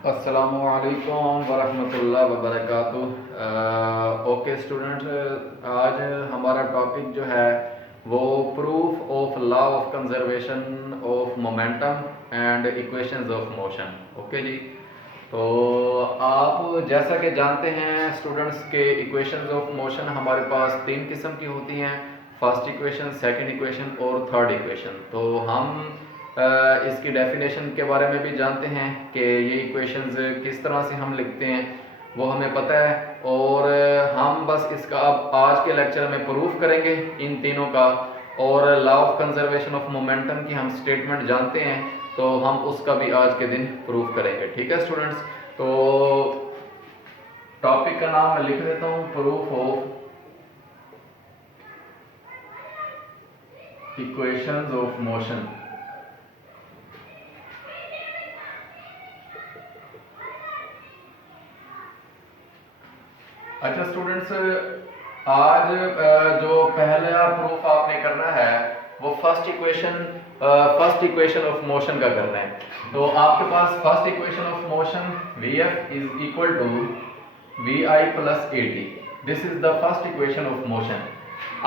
अस्सलामुअलैकुम वरहमतुल्लाहि वबरकातुह। Okay student, आज हमारा टॉपिक जो है वो proof of law of conservation of momentum and equations of motion. Okay जी, तो आप जैसा कि जानते हैं स्टूडेंट्स के इक्वेशंस ऑफ मोशन हमारे पास तीन किस्म की होती हैं, फर्स्ट इक्वेशन, सेकंड इक्वेशन और थर्ड इक्वेशन। तो हम इसकी डेफिनेशन के बारे में भी जानते हैं कि ये इक्वेशंस किस तरह से हम लिखते हैं वो हमें पता है, और हम बस इसका अब आज के लेक्चर में प्रूफ करेंगे इन तीनों का। और law of conservation of momentum की हम स्टेटमेंट जानते हैं, तो हम उसका भी आज के दिन प्रूफ करेंगे। ठीक है स्टूडेंट्स, तो टॉपिक का नाम मैं लिख देता हूँ, proof of equations of motion. अच्छा स्टूडेंट्स, आज जो पहला प्रूफ आपने करना है वो फर्स्ट इक्वेशन ऑफ मोशन का करना है। तो आपके पास first equation of motion Vf is equal to Vi plus AT। This is the first equation of motion.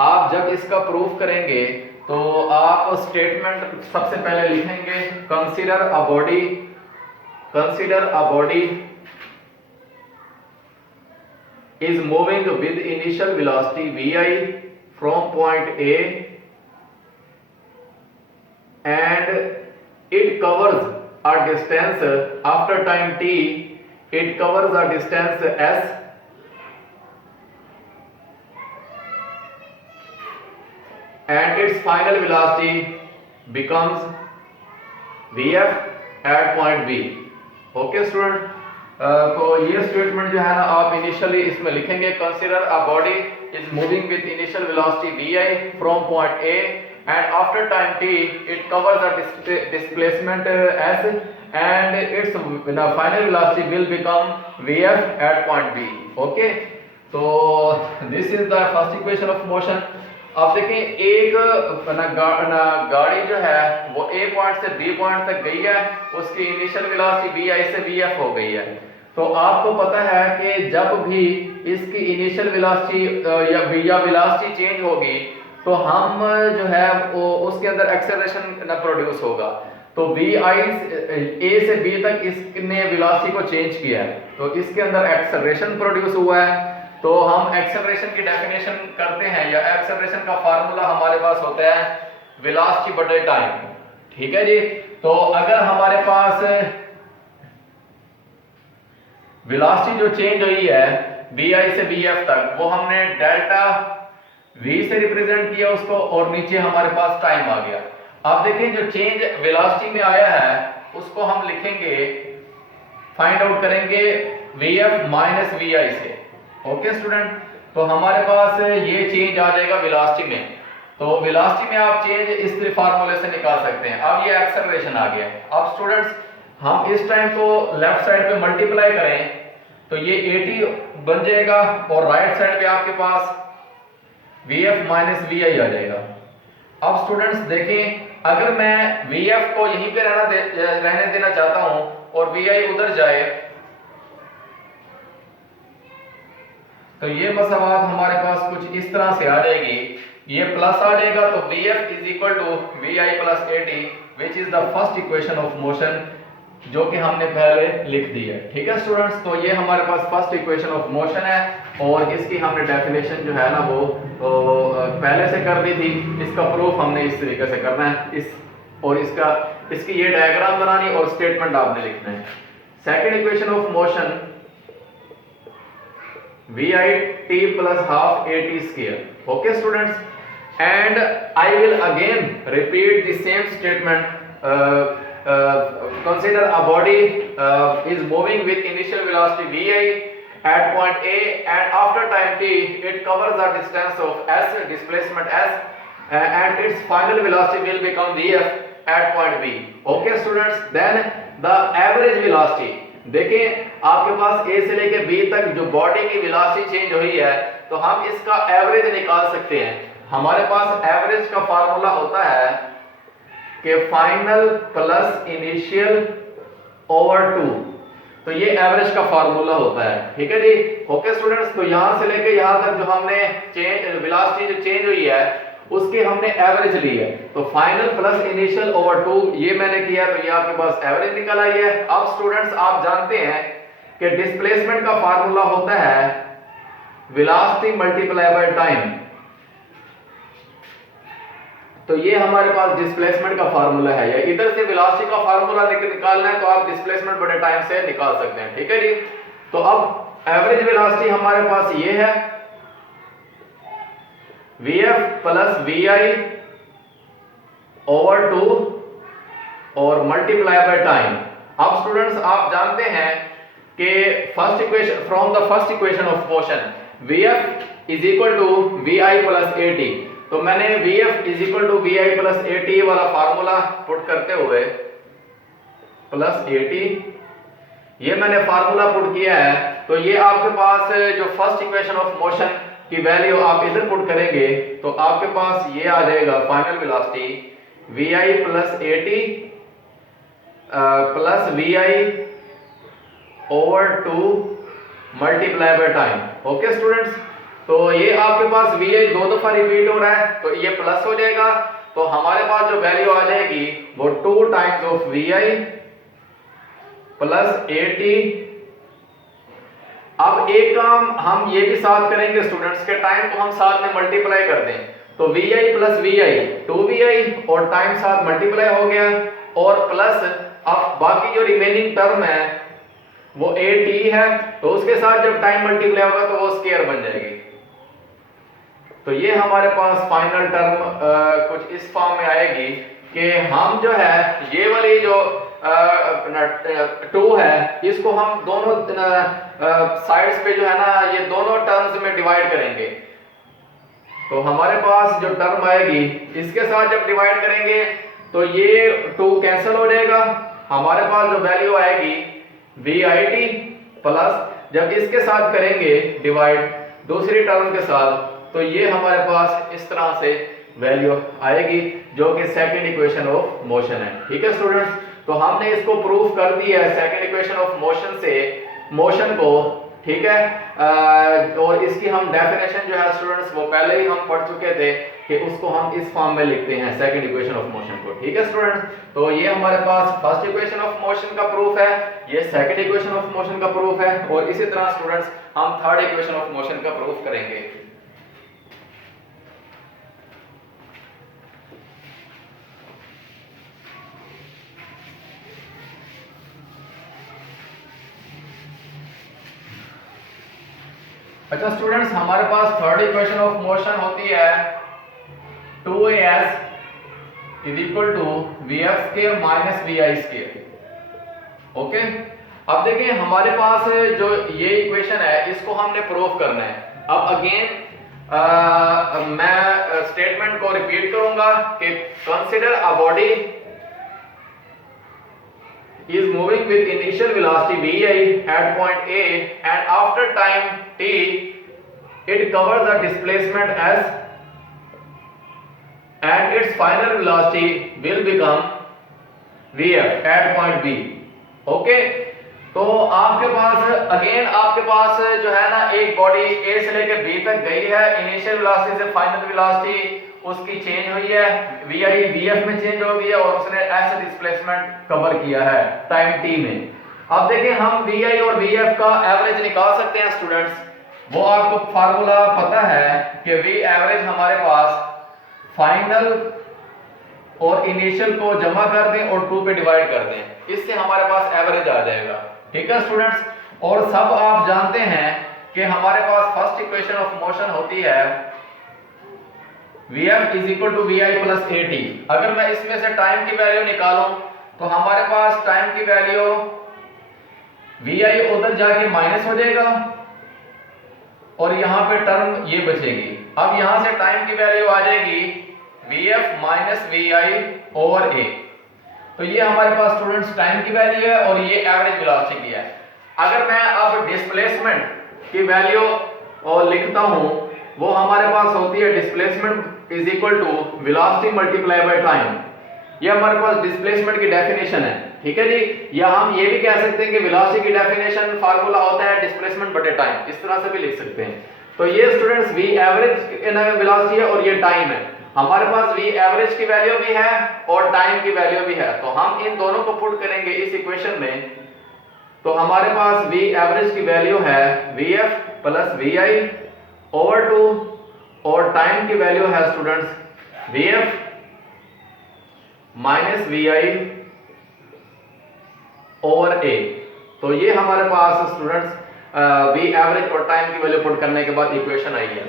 आप जब इसका प्रूफ करेंगे तो आप स्टेटमेंट सबसे पहले लिखेंगे, consider a body is moving with initial velocity Vi from point A and it covers a distance after time t, it covers a distance s and its final velocity becomes Vf at point B। Okay student, तो ये statement जो है ना आप initially इसमें लिखेंगे, consider a body is moving with initial velocity Vi from point A and after time t it covers the displacement s and its final velocity will become Vf at point B। Okay, तो this is the first equation of motion. अब देखें, एक गाड़ी जो है वो A point से B point तक गई है, उसकी इनिशियल वेलोसिटी Vi से Vf हो गई है। तो आपको पता है कि जब भी इसकी इनिशियल वेलोसिटी या वेलोसिटी चेंज होगी तो हम जो है वो उसके अंदर एक्सेलरेशन प्रोड्यूस होगा। तो Vi A से B तक इसने वेलोसिटी को चेंज किया है, तो इसके अंदर एक्सेलरेशन प्रोड्यूस हुआ है। तो हम एक्सेलरेशन की डेफिनेशन करते हैं, या एक्सेलरेशन का फार्मूला हमारे पास होता है वेलोसिटी बटे टाइम। ठीक है जी, तो अगर हमारे पास वेलोसिटी जो चेंज हुई है Vi से Vf तक, वो हमने डेल्टा V से रिप्रेजेंट किया उसको, और नीचे हमारे पास टाइम आ गया। अब देखिए, जो चेंज वेलोसिटी में आया है उसको हम लिखेंगे, फाइंड आउट करेंगे Vf माइनस Vi से। ओके स्टूडेंट, तो हमारे पास ये चेंज आ जाएगा वेलोसिटी में। तो वेलोसिटी में आप चेंज इस फार्मूले से निकाल सकते हैं। अब ये एक्सेलरेशन आ गया। अब स्टूडेंट्स, हम इस टाइम को लेफ्ट साइड पे मल्टीप्लाई करें तो ये 80 बन जाएगा, और राइट साइड पे आपके पास Vf माइनस Vi आ जाएगा। अब स्टूडेंट्स देखें, अगर मैं Vf को यहीं पे रहने देना चाहता हूं और Vi उधर जाए, तो ये मसावात हमारे पास कुछ इस तरह से आ जाएगी। ये प्लस आ जाएगा, तो Vf is equal to Vi plus AT, which is the first equation of motion, जो कि हमने पहले लिख दी है। ठीक है स्टूडेंट्स, तो ये हमारे पास फर्स्ट इक्वेशन ऑफ मोशन है, और इसकी हमने डेफिनेशन जो है ना वो पहले से कर दी थी। इसका प्रूफ हमने इस तरीके से करना है, इसकी ये डायग्राम बनानी और स्टेटमेंट आपने लिखना है। Second equation of motion Vit plus half AT square। Okay students, and I will again repeat the same statement. Consider a body is moving with initial velocity Vi at point A and after time t it covers a distance of s, displacement s, and its final velocity will become Vf at point B। Okay students, then the average velocity, देखें आपके पास A से लेके B तक जो body की velocity change हुई है, तो हम इसका एवरेज निकाल सकते हैं। हमारे पास एवरेज का फार्मूला होता है कि फाइनल प्लस इनिशियल ओवर 2। तो ये एवरेज का फार्मूला होता है, ठीक है जी। ओके स्टूडेंट्स, तो यहां से लेके यहां तक जो हमने वेलोसिटी जो चेंज हुई है उसकी हमने एवरेज ली है, तो फाइनल प्लस इनिशियल ओवर 2 ये मैंने किया, तो ये आपके पास एवरेज निकल आई है। अब स्टूडेंट्स आप जानते हैं कि डिस्प्लेसमेंट का फार्मूला होता है वेलोसिटी मल्टीप्लाई बाय टाइम, तो ये हमारे पास डिस्प्लेसमेंट का फार्मूला है। या इधर से वेलोसिटी का फार्मूला निकालना है तो आप डिस्प्लेसमेंट बड़े टाइम से निकाल सकते हैं, ठीक है जी। तो अब एवरेज वेलोसिटी हमारे पास ये है Vf प्लस Vi ओवर 2 और मल्टीप्लाई बाय टाइम। अब स्टूडेंट्स आप जानते हैं कि first equation from the first equation of motion Vf is equal to Vi plus At, तो मैंने Vf is equal to Vi plus At वाला फार्मूला पुट करते हुए प्लस At ये मैंने फार्मूला पुट किया है, तो ये आपके पास जो फर्स्ट इक्वेशन ऑफ मोशन की वैल्यू आप इधर पुट करेंगे तो आपके पास ये आ जाएगा final velocity Vi plus At plus Vi over 2 multiply by time. Okay students, तो ये आपके पास Vi 2 दफा रिपीट हो रहा है तो ये प्लस हो जाएगा, तो हमारे पास जो वैल्यू आ जाएगी वो 2 times of Vi plus At। अब एक काम हम ये भी साथ करेंगे स्टूडेंट्स के टाइम को हम साथ में मल्टीप्लाई कर दें, तो Vi प्लस Vi 2Vi और टाइम साथ मल्टीप्लाई हो गया और प्लस अब बाकी जो रिमेनिंग टर्म है वो At है, तो उसके साथ जब टाइम मल्टीप्लाई होगा तो वो स्क्वायर बन जाएगी। तो ये हमारे पास फाइनल टर्म कुछ इस फॉर्म में आएगी कि हम जो है ये वाली जो 2 है इसको हम दोनों साइड्स पे जो है ना ये दोनों टर्म्स में डिवाइड करेंगे, तो हमारे पास जो टर्म आएगी इसके साथ जब डिवाइड करेंगे तो ये 2 कैंसिल हो जाएगा, हमारे पास जो वैल्यू आएगी Vit प्लस जब इसके साथ करेंगे डिवाइड दूसरी टर्म के साथ तो ये हमारे पास इस तरह से वैल्यू आएगी जो कि सेकंड इक्वेशन ऑफ मोशन है, ठीक है स्टूडेंट्स। तो हमने इसको प्रूव कर दिया है सेकंड इक्वेशन ऑफ मोशन से मोशन को, ठीक है। और इसकी हम डेफिनेशन जो है स्टूडेंट्स वो पहले ही हम पढ़ चुके थे कि उसको हम इस फॉर्म में लिखते हैं सेकंड इक्वेशन ऑफ मोशन को, ठीक है स्टूडेंट्स। तो ये हमारे पास फर्स्ट इक्वेशन ऑफ मोशन का प्रूफ है, ये सेकंड इक्वेशन ऑफ मोशन का प्रूफ है और इसी तरह स्टूडेंट्स हम थर्ड इक्वेशन ऑफ मोशन का प्रूफ करेंगे। अच्छा स्टूडेंट्स, हमारे पास थर्ड इक्वेशन ऑफ मोशन होती है 2as is equal to Vf square minus Vi square. Okay, अब देखिए हमारे पास जो ये इक्वेशन है इसको हमने प्रूव करना है। अब अगेन मैं स्टेटमेंट को रिपीट करूंगा कि consider a body is moving with initial velocity Vi at point A and after time t it covers the displacement s and its final velocity will become Vf at point B। Okay, तो आपके पास again आपके पास जो है ना एक body A से लेकर B तक गई है, इनिशियल वेलोसिटी से फाइनल वेलोसिटी उसकी चेंज हुई है, Vi Vf में चेंज हो गई है और उसने s डिस्प्लेसमेंट कवर किया है टाइम t में। अब देखिए हम Vi और Vf का एवरेज निकाल सकते हैं स्टूडेंट्स, वो आपको फार्मूला पता है कि V एवरेज हमारे पास फाइनल और इनिशियल को जमा कर दें और 2 पे डिवाइड कर दें, इससे हमारे पास एवरेज आ जाएगा, ठीक है स्टूडेंट्स। और सब आप जानते हैं कि हमारे पास फर्स्ट इक्वेशन ऑफ मोशन होती है Vf is equal to Vi plus At। अगर मैं इसमें से टाइम की वैल्यू निकालूं तो हमारे पास टाइम की वैल्यू Vi उधर जाके माइनस हो जाएगा और यहां पे टर्म ये बचेगी। अब यहां से टाइम की वैल्यू आ जाएगी Vf minus Vi over A, तो ये हमारे पास स्टूडेंट्स टाइम की वैल्यू है और ये एवरेज वेलोसिटी की है। अगर मैं अब डिस्प्लेसमेंट की वैल्यू और लिखता हूं वो हमारे पास होती है displacement is equal to velocity multiply by time, ये हमारे पास डिस्प्लेसमेंट की डेफिनेशन है, ठीक है जी। या हम ये भी कह सकते हैं कि वेलोसिटी की डेफिनेशन फार्मूला होता है डिस्प्लेसमेंट बटे टाइम, इस तरह से भी लिख सकते हैं। तो ये स्टूडेंट्स v एवरेज वेलोसिटी है और ये टाइम है। हमारे पास v एवरेज की वैल्यू भी है और टाइम की वैल्यू भी है, तो हम इन दोनों को पुट करेंगे इस इक्वेशन में। तो हमारे पास v एवरेज की वैल्यू है vf प्लस vi ओवर 2 और टाइम की वैल्यू है students vf minus vi over a। तो ये हमारे पास स्टूडेंट्स v एवरेज और टाइम की वैल्यू पुट करने के बाद इक्वेशन आई है।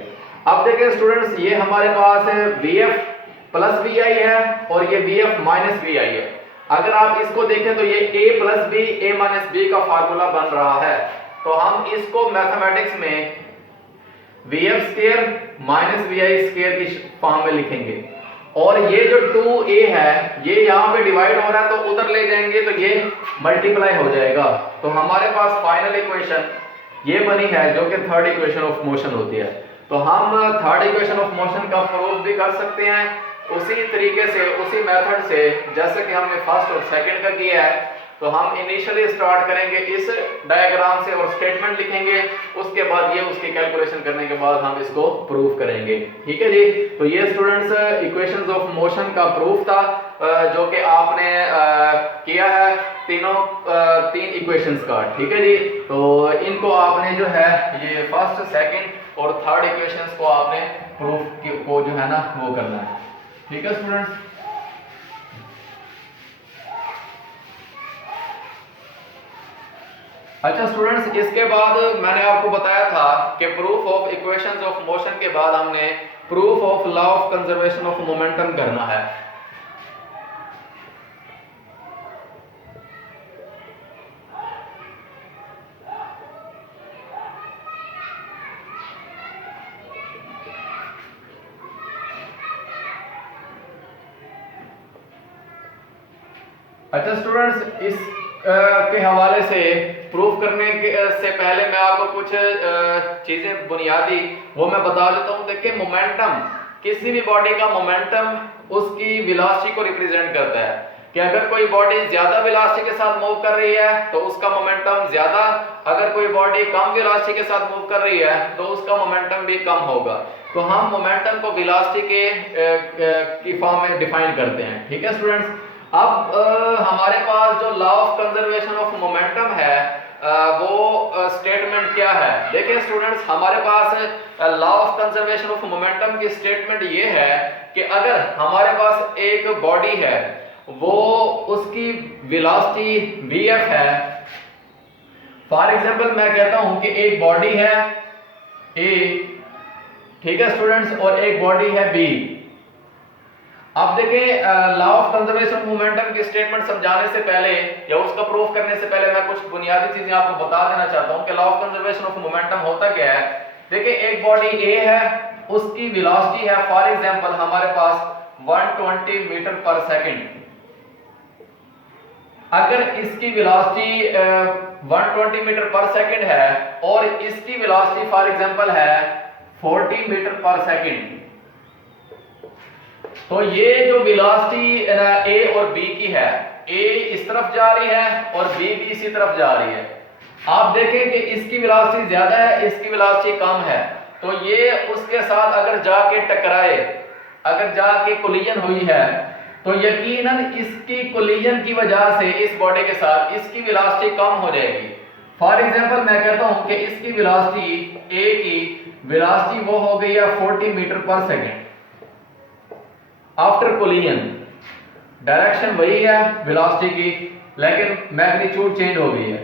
अब देखें स्टूडेंट्स, ये हमारे पास है vf प्लस vi है और ये vf माइनस vi है। अगर आप इसको देखें तो ये a plus b a minus b का फार्मूला बन रहा है। तो हम इसको मैथमेटिक्स में vf square minus vi square की फॉर्म में लिखेंगे और ये जो 2a है ये यहाँ पे डिवाइड हो रहा है तो उधर ले जाएंगे तो ये मल्टीप्लाई हो जाएगा। तो हमारे पास फाइनल इक्वेशन ये बनी है जो कि थर्ड इक्वेशन ऑफ मोशन होती है। तो हम थर्ड इक्वेशन ऑफ मोशन का प्रूफ भी कर सकते हैं उसी तरीके से, उसी मेथड से जैसे कि हमने फर्स्ट और सेकंड का किया है। तो हम इनिशियली स्टार्ट करेंगे इस डायग्राम से और स्टेटमेंट लिखेंगे, उसके बाद ये उसकी कैलकुलेशन करने के बाद हम इसको प्रूफ करेंगे। ठीक है जी। तो ये स्टूडेंट्स इक्वेशंस ऑफ मोशन का प्रूफ था जो कि आपने किया है तीन इक्वेशंस का। ठीक है जी। तो इनको आपने जो है ये फर्स्ट सेकंड और थर्ड इक्वेशंस को आपने प्रूफ को जो है ना वो करना है। ठीक है स्टूडेंट्स। अच्छा स्टूडेंट्स, इसके बाद मैंने आपको बताया था कि proof of equations of motion के बाद हमने proof of law of conservation of momentum करना है। अच्छा स्टूडेंट्स, इस के हवाले से प्रूफ करने से पहले मैं आपको कुछ चीजें बुनियादी वो मैं बता देता हूँ। देखिए मोमेंटम, किसी भी बॉडी का मोमेंटम उसकी वेलोसिटी को रिप्रेजेंट करता है कि अगर कोई बॉडी ज्यादा वेलोसिटी के साथ मूव कर रही है तो उसका मोमेंटम ज्यादा, अगर कोई बॉडी कम वेलोसिटी के साथ मूव कर रही है तो उसका मोमेंटम भी कम होगा। तो हम मोमेंटम को वेलोसिटी की फॉर्म में डिफाइन करते हैं। ठीक है स्टूडेंट्स। अब हमारे पास जो law of conservation of momentum है वो स्टेटमेंट क्या है। देखिए स्टूडेंट्स, हमारे पास law of conservation of momentum की स्टेटमेंट ये है कि अगर हमारे पास एक बॉडी है वो उसकी वेलोसिटी vf है। फॉर एग्जांपल मैं कहता हूं कि एक बॉडी है a, ठीक है स्टूडेंट्स, और एक बॉडी है b। अब देखिए law of conservation of momentum की स्टेटमेंट समझाने से पहले या उसका प्रूफ करने से पहले मैं कुछ बुनियादी चीजें आपको बता देना चाहता हूं कि law of conservation of momentum होता क्या है। देखिए एक बॉडी A है, उसकी वेलोसिटी है फॉर एग्जांपल हमारे पास 120 मीटर पर सेकंड। अगर इसकी वेलोसिटी 120 मीटर पर सेकंड है और इसकी वेलोसिटी फॉर एग्जांपल है 40 मीटर पर सेकंड, तो ये जो वेलोसिटी A और B की है, A इस तरफ जा रही है और B भी इसी तरफ जा रही है। आप देखें कि इसकी वेलोसिटी ज्यादा है, इसकी वेलोसिटी कम है, तो ये उसके साथ अगर जाके टकराए, अगर जाके कोलिजन हुई है तो यकीनन इसकी कोलिजन की वजह से इस बॉडी के साथ इसकी वेलोसिटी कम हो जाएगी। फॉर एग्जांपल मैं कहता हूं कि इसकी वेलोसिटी A की वेलोसिटी वो हो गई है 40 मीटर पर सेकंड आफ्टर कोलिजन। डायरेक्शन वही है वेलोसिटी की, लेकिन मैग्नीट्यूड चेंज हो गई है।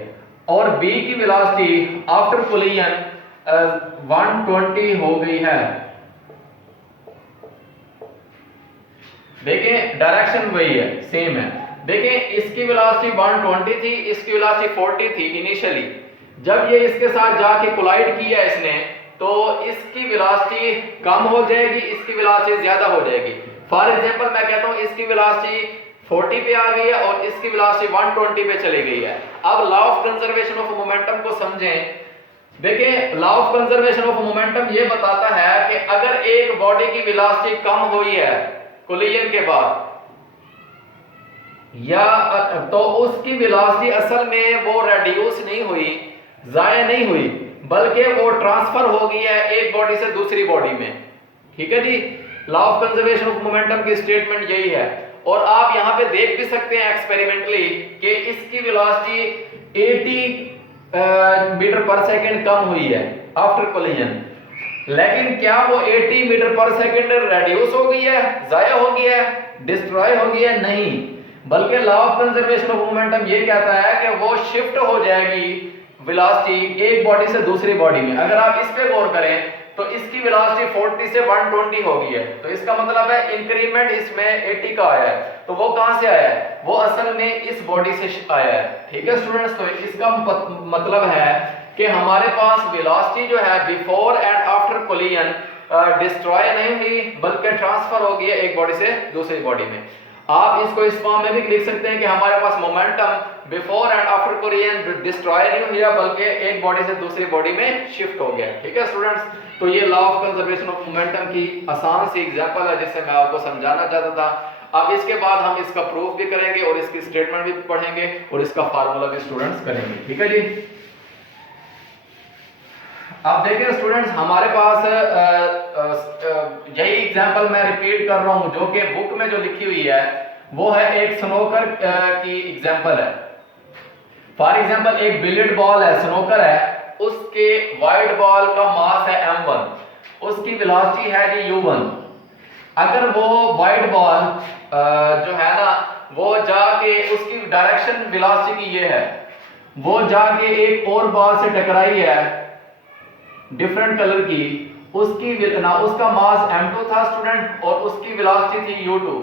और B की वेलोसिटी आफ्टर कोलिजन 120 हो गई है। देखिए डायरेक्शन वही है, सेम है। देखिए इसकी वेलोसिटी 120 थी, इसकी वेलोसिटी 40 थी इनिशियली। जब ये इसके साथ जाके कोलाइड किया इसने तो इसकी वेलोसिटी कम हो जाएगी, इसकी वेलोसिटी ज्यादा हो जाएगी। फॉर एग्जांपल मैं कहता हूं इसकी वेलोसिटी 40 पे आ गई है और इसकी वेलोसिटी 120 पे चली गई है। अब law of conservation of momentum को समझें। देखिए law of conservation of momentum ये बताता है कि अगर एक बॉडी की वेलोसिटी कम हुई है कोलिजन के बाद, या तो उसकी वेलोसिटी असल में वो रेड्यूस नहीं हुई, जाया नहीं हुई, बल्कि वो ट्रांसफर हो गई है एक बॉडी से दूसरी बॉडी में। ठीक है जी, law of conservation of momentum की स्टेटमेंट यही है। और आप यहां पे देख भी सकते हैं एक्सपेरिमेंटली कि इसकी वेलोसिटी 80 मीटर पर सेकंड कम हुई है आफ्टर कोलिजन, लेकिन क्या वो 80 मीटर पर सेकंड रेड्यूस हो गई है, जाया हो गई है, डिस्ट्रॉय हो गई है? नहीं, बल्कि law of conservation of momentum ये कहता है कि वो शिफ्ट हो जाएगी वेलोसिटी एक बॉडी से दूसरी बॉडी में। अगर आप इस पे गौर करें तो इसकी वेलोसिटी 40 से 120 हो गई है, तो इसका मतलब है इंक्रीमेंट इसमें 80 का आया है। तो वो कहां से आया है? वो असल में इस बॉडी से आया है। ठीक है स्टूडेंट्स, तो इसका मतलब है कि हमारे पास वेलोसिटी जो है before and after collision destroy नहीं हुई, बल्कि ट्रांसफर हो गई है एक बॉडी से दूसरी बॉडी में। आप इसको इस फॉर्म में भी लिख सकते हैं कि हमारे पास momentum before and after collision destroy नहीं हुआ, बल्कि एक बॉडी से दूसरी बॉडी में शिफ्ट हो गया। ठीक है स्टूडेंट्स, तो ये law of conservation of momentum की आसान सी एग्जांपल है जिससे मैं आपको समझाना चाहता था। अब इसके बाद हम इसका प्रूफ भी करेंगे और इसकी स्टेटमेंट भी पढ़ेंगे और इसका फार्मूला भी स्टूडेंट्स करेंगे। ठीक है जी, अब देखिए स्टूडेंट्स, हमारे पास यही एग्जांपल मैं रिपीट कर रहा हूं जो कि बुक में जो लिखी हुई है वो है एक स्नोकर की एग्जांपल है। फॉर एग्जांपल एक बिलियर्ड बॉल है, स्नोकर है, उसके वाइड बॉल का मास है m1, उसकी वेलोसिटी है जी u1। अगर वो वाइड बॉल जो है ना वो जाके उसकी डायरेक्शन वेलोसिटी की ये है, वो जाके एक और बॉल से टकराई है डिफरेंट कलर की, उसका मास m2 था स्टूडेंट और उसकी वेलोसिटी थी u2।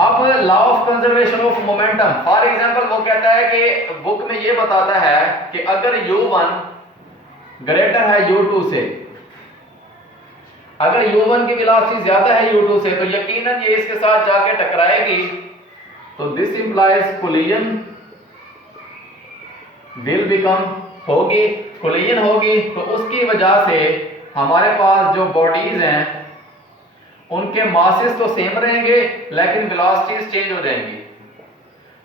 अब law of conservation of momentum for example वो कहता है कि बुक में ये बताता है कि अगर u1 ग्रेटर है u2 से, अगर u1 की वेलोसिटी ज्यादा है u2 से, तो यकीनन ये इसके साथ जाके टकराएगी। तो this implies collision will become, होगी कोलिजन होगी, तो उसकी वजह से हमारे पास जो बॉडीज हैं उनके मासेस तो सेम रहेंगे लेकिन वेलोसिटीज चेंज हो जाएंगी,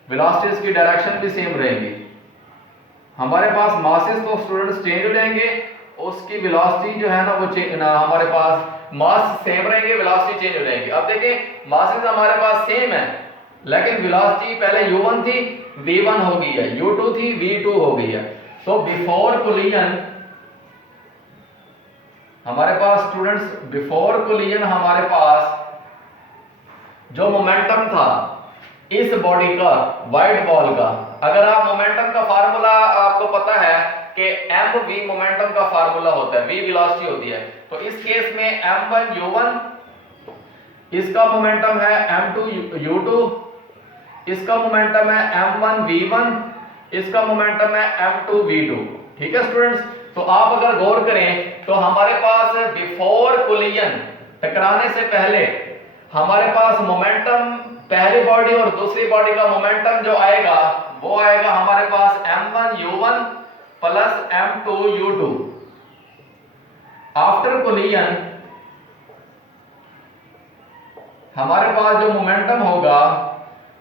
वेलोसिटीज की डायरेक्शन भी सेम रहेंगी। हमारे पास मासेस तो स्टूडेंट्स चेंज हो जाएंगे, उसकी वेलोसिटी जो है ना वो हमारे पास मास सेम रहेंगे, वेलोसिटी चेंज हो जाएंगी। अब देखें मासेस हमारे पास सेम है लेकिन वेलोसिटी पहले u1 थी v1 हो गई है, u2 थी v2 हो गई है। तो बिफोर कोलिजन हमारे पास स्टूडेंट्स, बिफोर कोलिजन हमारे पास जो मोमेंटम था इस बॉडी का, वाइड बॉल का, अगर आप मोमेंटम का फार्मूला आपको पता है कि mv मोमेंटम का फार्मूला होता है, v वेलोसिटी होती है, तो इस केस में m1 u1, इसका मोमेंटम है m2 u2, इसका मोमेंटम है m1 v1, इसका मोमेंटम है m2 v2। ठीक है स्टूडेंट्स, तो आप अगर गौर करें तो हमारे पास बिफोर कोलिजन, टकराने से पहले हमारे पास मोमेंटम पहली बॉडी और दूसरी बॉडी का मोमेंटम जो आएगा वो आएगा हमारे पास m1 u1 plus m2 u2। After collision हमारे पास जो मोमेंटम होगा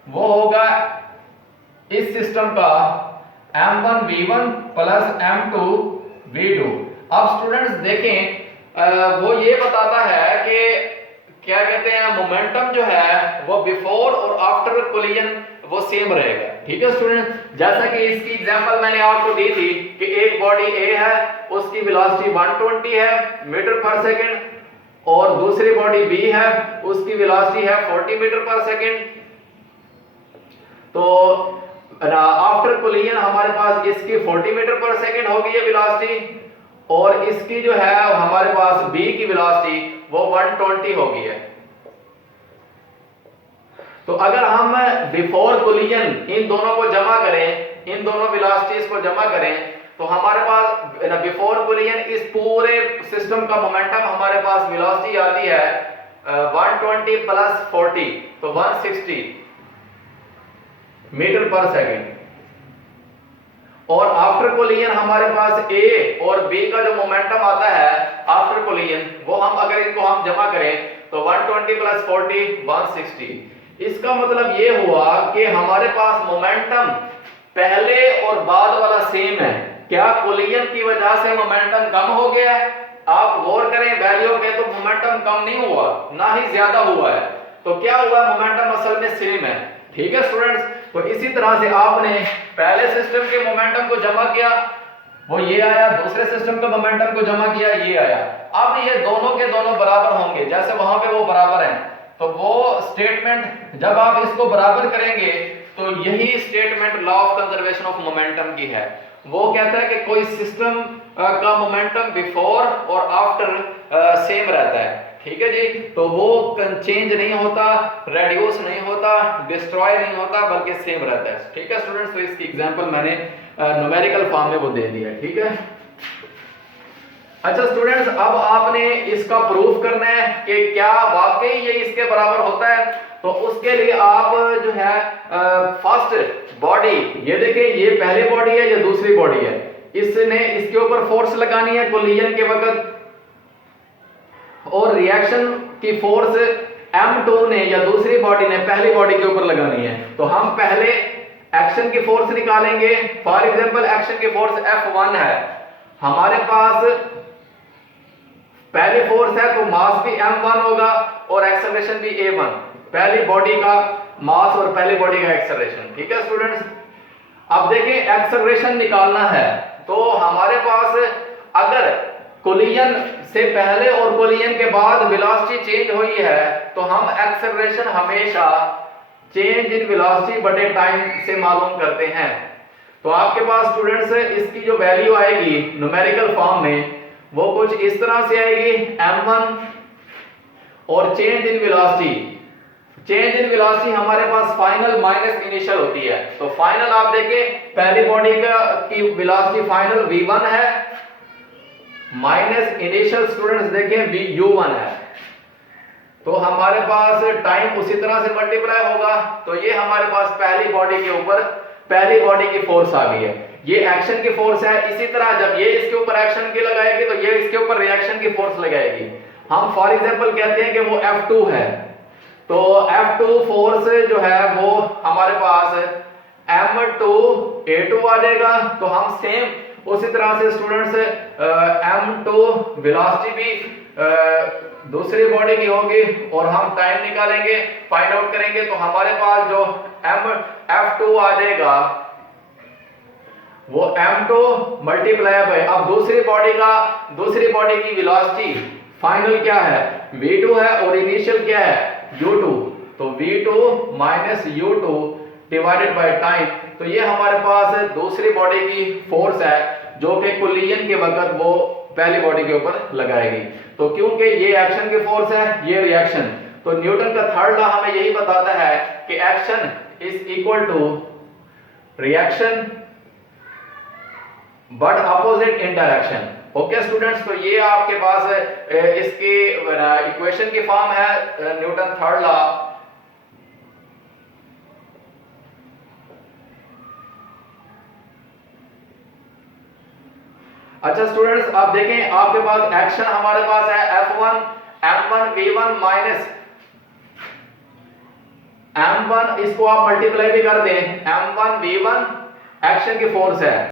वो होगा इस सिस्टम का m1 v1 plus m2 v2। अब स्टूडेंट्स देखें वो ये बताता है कि क्या कहते हैं मोमेंटम जो है वो बिफोर और आफ्टर कोलिजन वो सेम रहेगा। ठीक है स्टूडेंट, जैसा कि इसकी एग्जांपल मैंने आपको दी थी कि एक बॉडी A है, उसकी वेलोसिटी 120 है मीटर पर सेकंड और दूसरी बॉडी B है, उसकी वेलोसिटी है 40 मीटर पर सेकंड। तो आफ्टर कोलिजन हमारे पास इसकी 40 मीटर पर सेकंड हो गई है वेलोसिटी और इसकी जो है हमारे पास B की वेलोसिटी वो 120 हो गई है। तो अगर हम बिफोर कोलिजन इन दोनों को जमा करें, इन दोनों वेलोसिटीज को जमा करें, तो हमारे पास बिफोर कोलिजन इस पूरे सिस्टम का मोमेंटम हमारे पास वेलोसिटी आती है 120 प्लस 40 तो 160 मीटर पर सेकंड। और आफ्टर कोलिजन हमारे पास A और B का जो मोमेंटम आता है आफ्टर कोलिजन वो हम अगर इनको हम जमा करें तो 120 प्लस 40 160। इसका मतलब ये हुआ कि हमारे पास मोमेंटम पहले और बाद वाला सेम है। क्या कोलिजन की वजह से मोमेंटम कम हो गया है? आप गौर करें वैल्यू पे तो मोमेंटम कम नहीं हुआ, ना ही ज्यादा हुआ है। तो क्या हुआ, मोमेंटम असल में सेम है। ठीक है स्टूडेंट्स, तो इसी तरह से आपने पहले सिस्टम के मोमेंटम को जमा किया, वो ये आया, दूसरे सिस्टम के मोमेंटम को जमा किया, ये आया। अब ये दोनों के दोनों बराबर होंगे, जैसे वहां पे वो बराबर हैं, तो वो स्टेटमेंट जब आप इसको बराबर करेंगे तो यही statement law of conservation of momentum की है। वो कहता है कि कोई सिस्टम का मोमेंटम बिफोर और आफ्टर सेम रहता है। ठीक है जी, तो वो चेंज नहीं होता, रेड्यूस नहीं होता, डिस्ट्रॉय नहीं होता, बल्कि सेम रहता है। ठीक है स्टूडेंट्स, तो इसकी एग्जांपल मैंने न्यूमेरिकल फॉर्म में वो दे दिया। ठीक है, अच्छा स्टूडेंट्स, अब आपने इसका प्रूफ करना है कि क्या वाकई ये इसके बराबर होता है। तो उसके लिए आप जो है फर्स्ट बॉडी, ये देखिए ये पहली बॉडी है, ये दूसरी बॉडी है, इसने इसके ऊपर फोर्स लगानी है कोलिजन के वक्त, और रिएक्शन की फोर्स M2 ने या दूसरी बॉडी ने पहली बॉडी के ऊपर लगानी है। तो हम पहले एक्शन की फोर्स निकालेंगे। फॉर एग्जांपल एक्शन की फोर्स F1 है, हमारे पास पहली फोर्स है तो मास भी M1 होगा और एक्सेलरेशन भी A1, पहली बॉडी का मास और पहली बॉडी का एक्सेलरेशन। ठीक है स्टूडेंट्स, अब देखें एक्सेलरेशन निकालना है तो हमारे पास अगर कोलिजन से पहले और कोलिजन के बाद वेलोसिटी चेंज हुई है तो हम एक्सेलरेशन हमेशा चेंज इन वेलोसिटी बटे टाइम से मालूम करते हैं। तो आपके पास स्टूडेंट्स इसकी जो वैल्यू आएगी न्यूमेरिकल फॉर्म में वो कुछ इस तरह से आएगी, m1 और change in velocity. Change in velocity हमारे पास फाइनल माइनस इनिशियल होती है। तो फाइनल आप देखें पहली बॉडी की वेलोसिटी फाइनल v1 है, माइनस इनिशियल स्टूडेंट्स देखें u1 है। तो हमारे पास टाइम उसी तरह से मल्टीप्लाई होगा। तो ये हमारे पास पहली बॉडी के ऊपर पहली बॉडी की फोर्स आ गई है, ये एक्शन की फोर्स है। इसी तरह जब ये इसके ऊपर एक्शन की लगाएगी तो ये इसके ऊपर रिएक्शन की फोर्स लगाएगी। हम फॉर एग्जांपल कहते हैं कि वो F2 है, तो F2 फोर्स जो है वो हमारे पास M2 A2 आ जाएगा। तो हम सेम उसी तरह से स्टूडेंट्स M2 वेलोसिटी भी दूसरी बॉडी की होगी और हम टाइम निकालेंगे, फाइंड आउट करेंगे। तो हमारे पास जो F2 आ जाएगा वो M2 मल्टीप्लाई बाय, अब दूसरी बॉडी की वेलोसिटी फाइनल क्या है v2 है और इनिशियल क्या है u2, तो v2 minus u2 divided by time. तो ये हमारे पास दूसरी बॉडी की फोर्स है जो कि कोलिजन के वक्त वो पहली बॉडी के ऊपर लगाएगी। तो क्योंकि ये एक्शन की फोर्स है, ये रिएक्शन, तो न्यूटन का थर्ड लॉ हमें यही बताता है कि action is equal to reaction but opposite in direction. Okay students, तो ये आपके पास इसकी इक्वेशन की फॉर्म है न्यूटन थर्ड लॉ। अच्छा स्टूडेंट्स, आप देखें आपके पास एक्शन हमारे पास है F1 M1 V1 minus M1, इसको आप मल्टीप्लाई भी कर दें, M1 V1 एक्शन की फोर्स है।